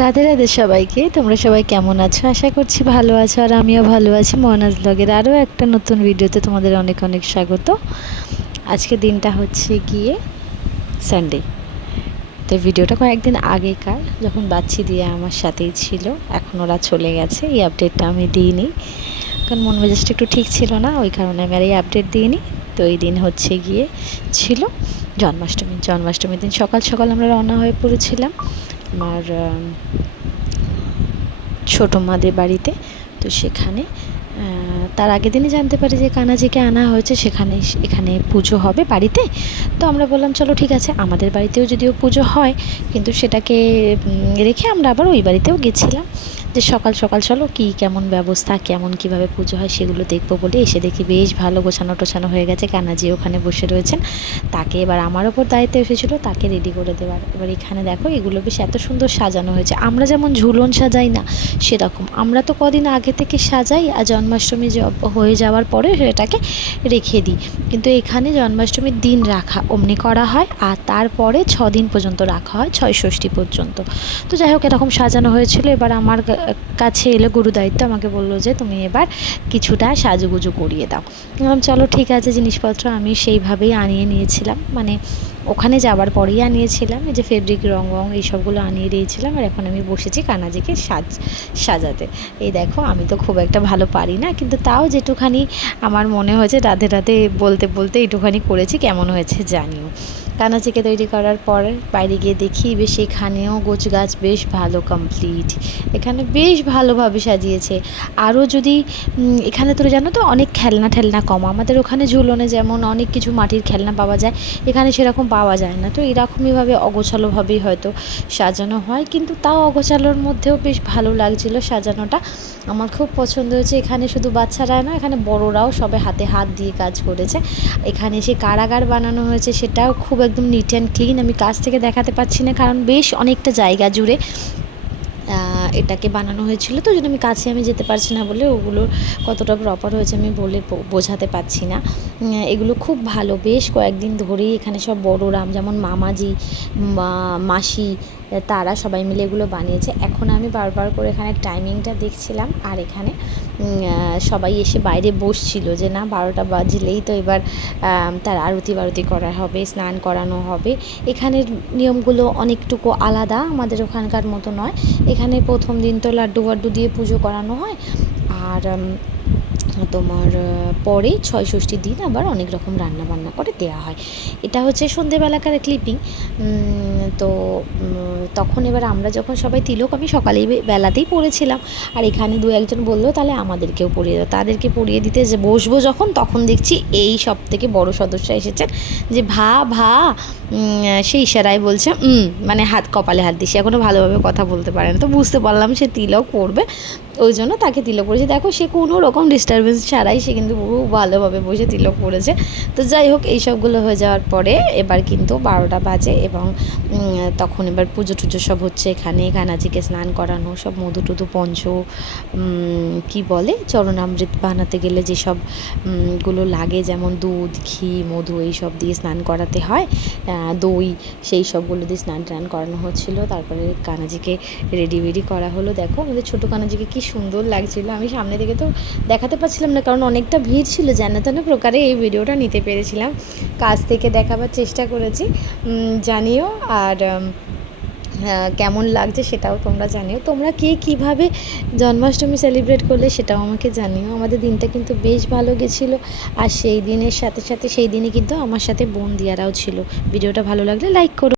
রাধে রাধে সবাইকে। তোমরা সবাই কেমন আছো? আশা করছি ভালো আছো, আর আমিও ভালো আছি। মনাজ ব্লগের আরও একটা নতুন ভিডিওতে তোমাদের অনেক অনেক স্বাগত। আজকে দিনটা হচ্ছে গিয়ে সানডে। তো ভিডিওটা কয়েকদিন আগেকার, যখন বাচ্চি দিয়ে আমার সাথেই ছিল। এখন ওরা চলে গেছে, এই আপডেটটা আমি দিইনি, কারণ মন মেজাজটা একটু ঠিক ছিল না, ওই কারণে আমি আর এই আপডেট দিইনি। তো এই দিন হচ্ছে গিয়ে ছিল জন্মাষ্টমীর দিন সকাল সকাল আমরা রওনা হয়ে পড়েছিলাম আমার ছোটো মাদের বাড়িতে। তো সেখানে তার আগের দিনই জানতে পারি যে কানাজিকে আনা হয়েছে, এখানে পুজো হবে বাড়িতে। তো আমরা বললাম চলো ঠিক আছে, আমাদের বাড়িতেও যদিও পুজো হয়, কিন্তু সেটাকে রেখে আমরা আবার ওই বাড়িতেও গেছিলাম, যে সকাল সকাল চলো কী কেমন ব্যবস্থা, কেমন কিভাবে পুজো হয় সেগুলো দেখবো বলে। এসে দেখি বেশ ভালো গোছানো টোছানো হয়ে গেছে। কানাজি ওখানে বসে রয়েছেন, তাকে এবার আমার ওপর দায়িত্ব এসেছিলো তাকে রেডি করে দেওয়ার। এবার এখানে দেখো এগুলো বেশ এত সুন্দর সাজানো হয়েছে। আমরা যেমন ঝুলন সাজাই না, সেরকম আমরা তো কদিন আগে থেকে সাজাই, আর জন্মাষ্টমী হয়ে যাওয়ার পরে সেটাকে রেখে দিই। কিন্তু এখানে জন্মাষ্টমীর দিন রাখা অমনি করা হয়, আর তারপরে 6 দিন পর্যন্ত রাখা হয়, 6 ষষ্ঠী পর্যন্ত। তো যাই হোক এরকম সাজানো হয়েছিল। এবার আমার কাছে এলো গুরু দায়িত্ব, আমাকে বললো যে তুমি এবার কিছুটা সাজুগুজু করিয়ে দাও। চলো ঠিক আছে। জিনিসপত্র আমি সেইভাবেই আনিয়ে নিয়েছিলাম, মানে ওখানে যাওয়ার পরেই আনিয়েছিলাম। এই যে ফেব্রিক রং এইসবগুলো আনিয়ে দিয়েছিলাম। আর এখন আমি বসেছি কানাজিকে সাজাতে। এই দেখো, আমি তো খুব একটা ভালো পারি না, কিন্তু তাও যেটুখানি আমার মনে হয়েছে রাধে রাধে বলতে বলতে একটুখানি করেছি। কেমন হয়েছে জানিও। কানাজিকে তৈরি করার পর বাইরে গিয়ে দেখি বেশ এখানেও গোছ গাছ বেশ ভালো কমপ্লিট। এখানে বেশ ভালোভাবে সাজিয়েছে। আরও যদি এখানে তো জানো তো অনেক খেলনা কম। আমাদের ওখানে ঝুলনে যেমন অনেক কিছু মাটির খেলনা পাওয়া যায়, এখানে সেরকম পাওয়া যায় না। তো এরকমইভাবে অগোছালোভাবেই হয়তো সাজানো হয়, কিন্তু তাও অগোছালোর মধ্যেও বেশ ভালো লাগছিলো সাজানোটা। আমার খুব পছন্দ হয়েছে। এখানে শুধু বাচ্চারা না, এখানে বড়রাও সবে হাতে হাত দিয়ে কাজ করেছে। এখানে সে কারাগার বানানো হয়েছে, সেটাও খুব একদম নিট অ্যান্ড ক্লিন। আমি কাছ থেকে দেখাতে পাচ্ছি না, কারণ বেশ অনেকটা জায়গা জুড়ে এটাকে বানানো হয়েছিল, তো জন্য আমি কাছে যেতে পারছি না বলে ওগুলোর কতটা প্রপার হয়েছে আমি বলে বোঝাতে পারছি না। এগুলো খুব ভালো, বেশ কয়েকদিন ধরেই এখানে সব বড়রাম, যেমন মামাজি, মাসি, তারা সবাই মিলে এগুলো বানিয়েছে। এখন আমি বারবার করে এখানে টাইমিংটা দেখছিলাম, আর এখানে সবাই এসে বাইরে বসছিল যে না 12টা বাজলেই তো এবার তার আরতি করা হবে, স্নান করানো হবে। এখানের নিয়মগুলো অনেকটুকু আলাদা, আমাদের ওখানকার মতো নয়। এখানে প্রথম দিন তো লাড্ডু দিয়ে পুজো করানো হয়, আর তোমার পরে 6 ষষ্ঠীর দিন আবার অনেক রকম রান্না বান্না করে দেওয়া হয়। এটা হচ্ছে সন্ধেবেলাকার ক্লিপিং। তো তখন এবার আমরা যখন সবাই তিলক, আমি সকালেই বেলাতেই পড়েছিলাম, আর এখানে 2-1জন বললো তাহলে আমাদেরকেও পড়িয়ে দাও। তাদেরকে পড়িয়ে দিতে যে বসবো যখন, তখন দেখছি এই সব থেকে বড় সদস্য এসেছেন, যে ভা সে ইশারায় বলছে মানে কপালে হাত দিয়ে। সে এখনও ভালোভাবে কথা বলতে পারে না, তো বুঝতে পারলাম সে তিলক পড়বে, ওই জন্য তাকে তিলক পড়েছে। দেখো সে কোনো রকম ডিস্টারবেন্স ছাড়াই সে কিন্তু খুব ভালোভাবে বসে তিলক পড়েছে। তো যাই হোক এইসবগুলো হয়ে যাওয়ার পরে এবার কিন্তু 12টা বাজে, এবং তখন এবার পুজো টুজো সব হচ্ছে। এখানে কানাজিকে স্নান করানো, সব মধু টুধু কি বলে চরণামৃত বানাতে গেলে যেসব গুলো লাগে, যেমন দুধ, ঘি, মধু এইসব দিয়ে স্নান করাতে হয়, দই, সেই সবগুলো দিয়ে স্নান টান করানো হচ্ছিলো। তারপরে কানাজিকে রেডি করা হলো। দেখো আমাদের ছোটো কানাজিকে কি সুন্দর লাগছিলো। আমি সামনে থেকে তো দেখাতে পারছিলাম না, কারণ অনেকটা ভিড় ছিল, যেন তেন প্রকারে এই ভিডিওটা নিতে পেরেছিলাম। কাছ থেকে দেখাবার চেষ্টা করেছি, জানিও। আর কেমন লাগছে সেটাও তোমরা জানিও। তোমরা কে কীভাবে জন্মাষ্টমী সেলিব্রেট করলে সেটাও আমাকে জানিও। আমাদের দিনটা কিন্তু বেশ ভালো গেছিলো, আর সেই দিনের সাথে সাথে সেই দিনে কিন্তু আমার সাথে বোন দিয়ারাও ছিল। ভিডিওটা ভালো লাগলে লাইক করো।